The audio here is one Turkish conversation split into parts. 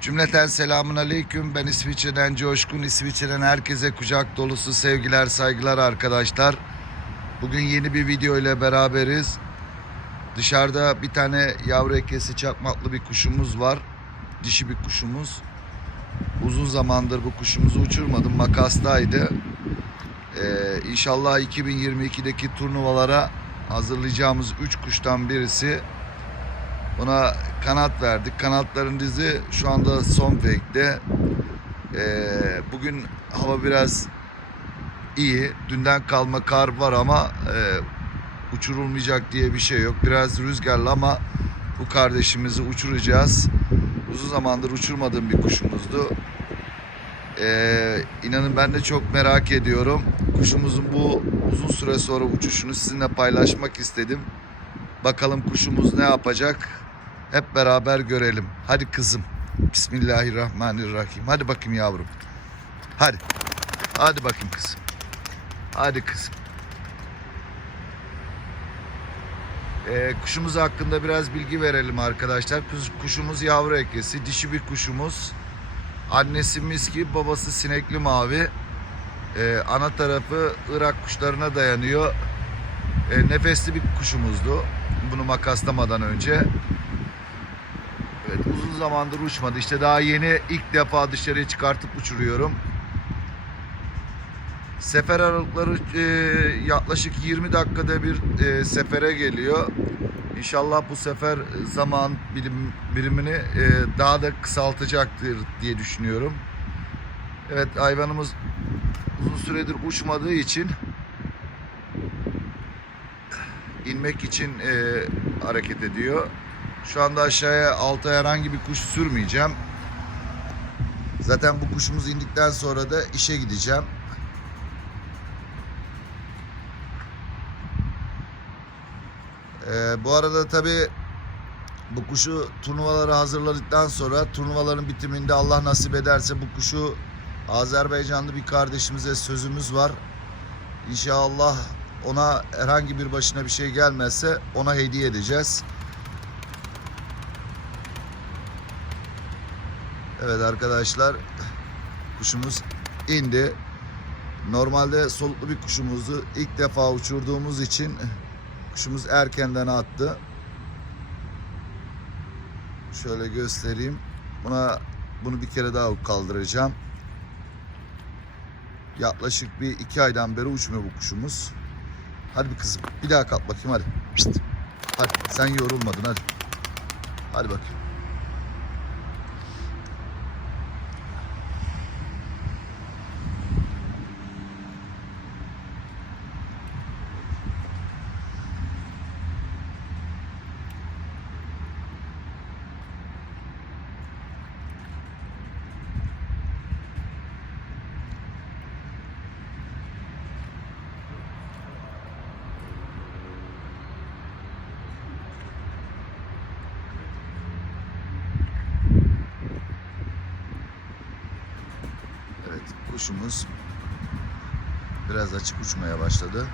Cümleten selamun aleyküm. Ben İsviçre'den Coşkun. İsviçre'den herkese kucak dolusu sevgiler, saygılar arkadaşlar. Bugün yeni bir video ile beraberiz. Dışarıda bir tane yavru ekesi çakmaklı bir kuşumuz var. Dişi bir kuşumuz. Uzun zamandır bu kuşumuzu uçurmadım. Makastaydı. Ee, inşallah 2022'deki turnuvalara hazırlayacağımız 3 kuştan birisi. Ona kanat verdik. Kanatların dizi şu anda son fake'de. Ee, bugün hava biraz iyi. Dünden kalma kar var ama e, uçurulmayacak diye bir şey yok. Biraz rüzgarlı ama bu kardeşimizi uçuracağız. Uzun zamandır uçurmadığım bir kuşumuzdu. Ee, inanın ben de çok merak ediyorum. Kuşumuzun bu uzun süre sonra uçuşunu sizinle paylaşmak istedim. Bakalım kuşumuz ne yapacak? Hep beraber görelim. Hadi kızım. Bismillahirrahmanirrahim. Hadi bakayım yavrum. Hadi. Hadi bakayım kızım. Hadi kızım. Ee, kuşumuz hakkında biraz bilgi verelim arkadaşlar. Kuş- Kuşumuz yavru ekesi. Dişi bir kuşumuz. Annesi miski, babası sinekli mavi. Ee, ana tarafı Irak kuşlarına dayanıyor. Ee, nefesli bir kuşumuzdu. Bunu makaslamadan önce. Zamandır uçmadı. İşte daha yeni ilk defa dışarıya çıkartıp uçuruyorum. Sefer aralıkları e, yaklaşık 20 dakikada bir e, sefere geliyor. İnşallah bu sefer zaman bilim, birimini e, daha da kısaltacaktır diye düşünüyorum. Evet hayvanımız uzun süredir uçmadığı için inmek için e, hareket ediyor. Şu anda aşağıya alta herhangi bir kuş sürmeyeceğim. Zaten bu kuşumuz indikten sonra da işe gideceğim. Ee, bu arada tabi bu kuşu turnuvalara hazırladıktan sonra turnuvaların bitiminde Allah nasip ederse bu kuşu Azerbaycanlı bir kardeşimize sözümüz var. İnşallah ona herhangi bir başına bir şey gelmezse ona hediye edeceğiz. Evet arkadaşlar kuşumuz indi. Normalde soluklu bir kuşumuzu ilk defa uçurduğumuz için kuşumuz erkenden attı. Şöyle göstereyim. Buna bunu bir kere daha kaldıracağım. Yaklaşık bir iki aydan beri uçmuyor bu kuşumuz. Hadi bir kızım bir daha kalk bakayım hadi. Pişt. Hadi sen yorulmadın hadi. Hadi bakayım. Evet kuşumuz biraz açık uçmaya başladı.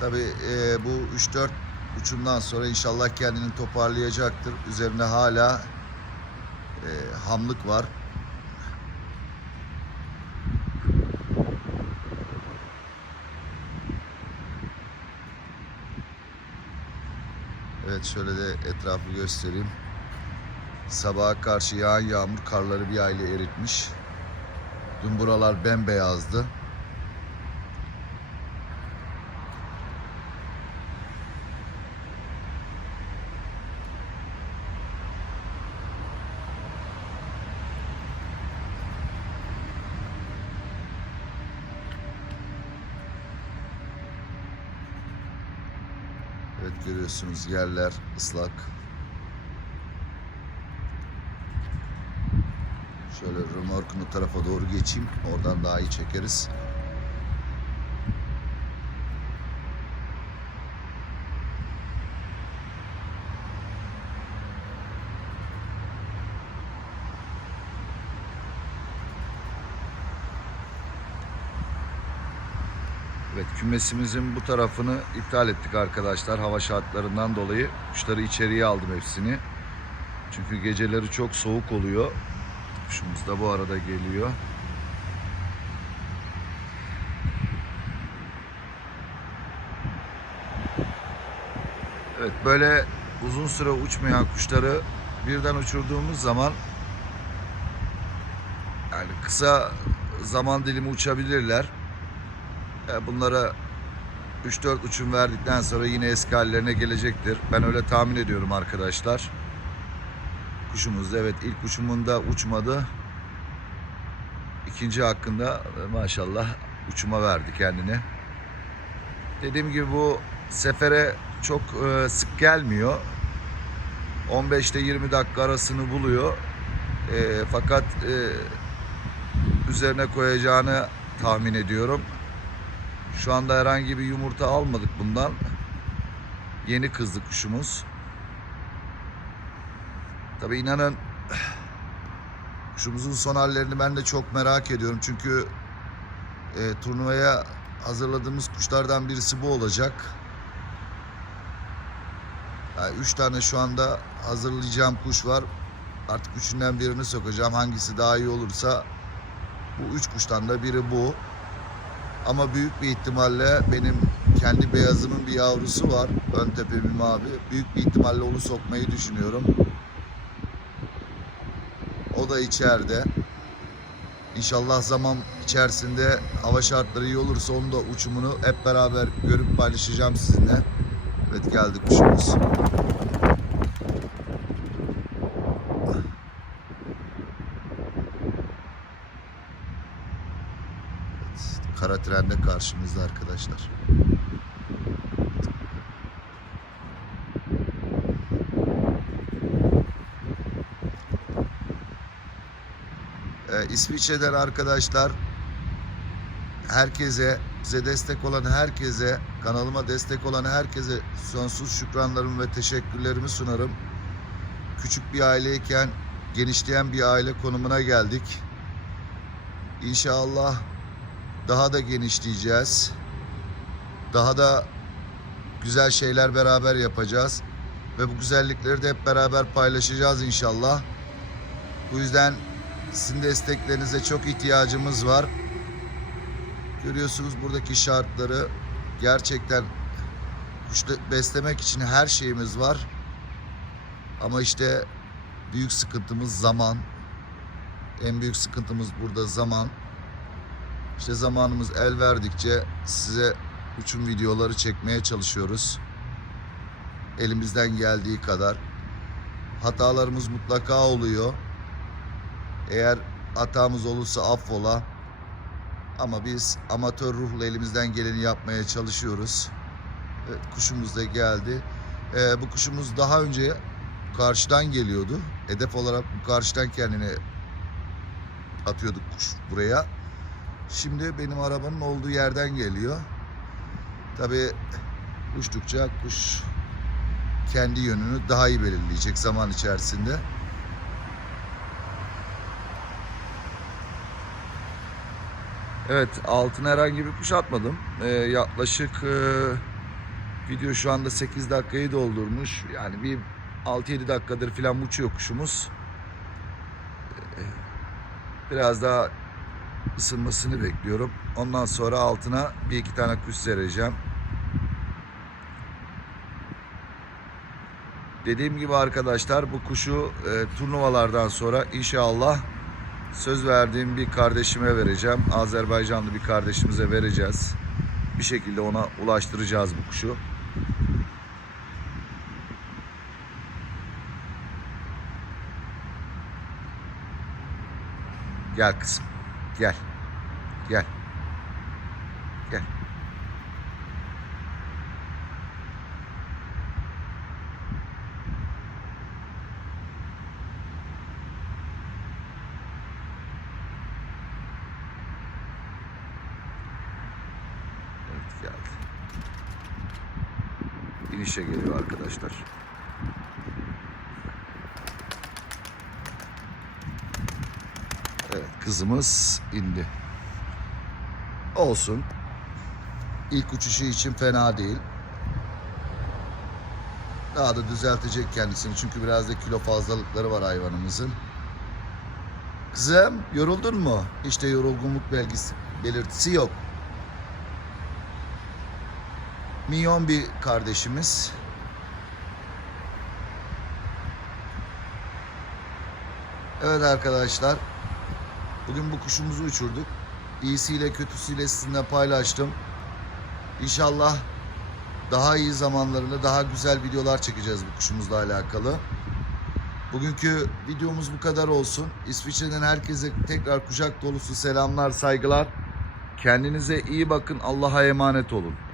Tabi bu 3-4 uçumdan sonra inşallah kendini toparlayacaktır. Üzerinde hala e, hamlık var. Evet şöyle de etrafı göstereyim. Sabaha karşı yağan yağmur karları bir aile eritmiş. Dün buralar bembeyazdı. Evet görüyorsunuz yerler ıslak. Şöyle römorkun tarafa doğru geçeyim. Oradan daha iyi çekeriz. Evet kümesimizin bu tarafını iptal ettik arkadaşlar hava şartlarından dolayı. Kuşları içeriye aldım hepsini. Çünkü geceleri çok soğuk oluyor. Kuşumuz da bu arada geliyor. Evet böyle uzun süre uçmayan kuşları birden uçurduğumuz zaman yani kısa zaman dilimi uçabilirler. E, Bunlara 3-4 uçum verdikten sonra yine eski hallerine gelecektir. Ben öyle tahmin ediyorum arkadaşlar. Kuşumuz da evet ilk uçumunda uçmadı. İkinci hakkında e, maşallah uçuma verdi kendini. Dediğim gibi bu sefere çok e, sık gelmiyor. 15 ile 20 dakika arasını buluyor. E, fakat e, üzerine koyacağını tahmin ediyorum. Şu anda herhangi bir yumurta almadık bundan. Yeni kızdı kuşumuz. Tabi inanın kuşumuzun son hallerini ben de çok merak ediyorum. Çünkü e, turnuvaya hazırladığımız kuşlardan birisi bu olacak. Yani üç tane şu anda hazırlayacağım kuş var. Artık üçünden birini sokacağım. Hangisi daha iyi olursa bu üç kuştan da biri bu. Ama büyük bir ihtimalle benim kendi beyazımın bir yavrusu var. Ön tepe mavi. Büyük bir ihtimalle onu sokmayı düşünüyorum. O da içeride. İnşallah zaman içerisinde hava şartları iyi olursa onun da uçumunu hep beraber görüp paylaşacağım sizinle. Evet geldi kuşumuz. Evet, Kara tren de karşımızda arkadaşlar. Ee, İsviçre'den arkadaşlar herkese, bize destek olan herkese, kanalıma destek olan herkese sonsuz şükranlarımı ve teşekkürlerimi sunarım. Küçük bir aileyken genişleyen bir aile konumuna geldik. İnşallah daha da genişleyeceğiz. Daha da güzel şeyler beraber yapacağız. Ve bu güzellikleri de hep beraber paylaşacağız inşallah. Bu yüzden sizin desteklerinize çok ihtiyacımız var. Görüyorsunuz buradaki şartları gerçekten kuş beslemek için her şeyimiz var. Ama işte büyük sıkıntımız zaman. En büyük sıkıntımız burada zaman. İşte zamanımız el verdikçe size uçum videoları çekmeye çalışıyoruz. Elimizden geldiği kadar. Hatalarımız mutlaka oluyor. Eğer hatamız olursa affola. Ama biz amatör ruhla elimizden geleni yapmaya çalışıyoruz. Kuşumuz da geldi. Ee, bu kuşumuz daha önce karşıdan geliyordu. Hedef olarak bu karşıdan kendini atıyorduk kuş buraya. Şimdi benim arabanın olduğu yerden geliyor. Tabii uçtukça kuş kendi yönünü daha iyi belirleyecek zaman içerisinde. Evet altına herhangi bir kuş atmadım. Ee, yaklaşık e, video şu anda 8 dakikayı doldurmuş. Yani bir 6-7 dakikadır filan uçuyor kuşumuz. Ee, biraz daha ısınmasını bekliyorum. Ondan sonra altına bir iki tane kuş sereceğim. Dediğim gibi arkadaşlar bu kuşu e, turnuvalardan sonra inşallah söz verdiğim bir kardeşime vereceğim. Azerbaycanlı bir kardeşimize vereceğiz. Bir şekilde ona ulaştıracağız bu kuşu. Gel kızım. Gel. Gel. Evet geldi. İnişe geliyor arkadaşlar. Evet kızımız indi. Olsun. İlk uçuşu için fena değil. Daha da düzeltecek kendisini çünkü biraz da kilo fazlalıkları var hayvanımızın. Kızım yoruldun mu? İşte yorulgunluk belgisi belirtisi yok. Minyon bir kardeşimiz. Evet arkadaşlar. Bugün bu kuşumuzu uçurduk. İyisiyle kötüsüyle sizinle paylaştım. İnşallah daha iyi zamanlarında daha güzel videolar çekeceğiz bu kuşumuzla alakalı. Bugünkü videomuz bu kadar olsun. İsviçre'den herkese tekrar kucak dolusu selamlar, saygılar. Kendinize iyi bakın. Allah'a emanet olun.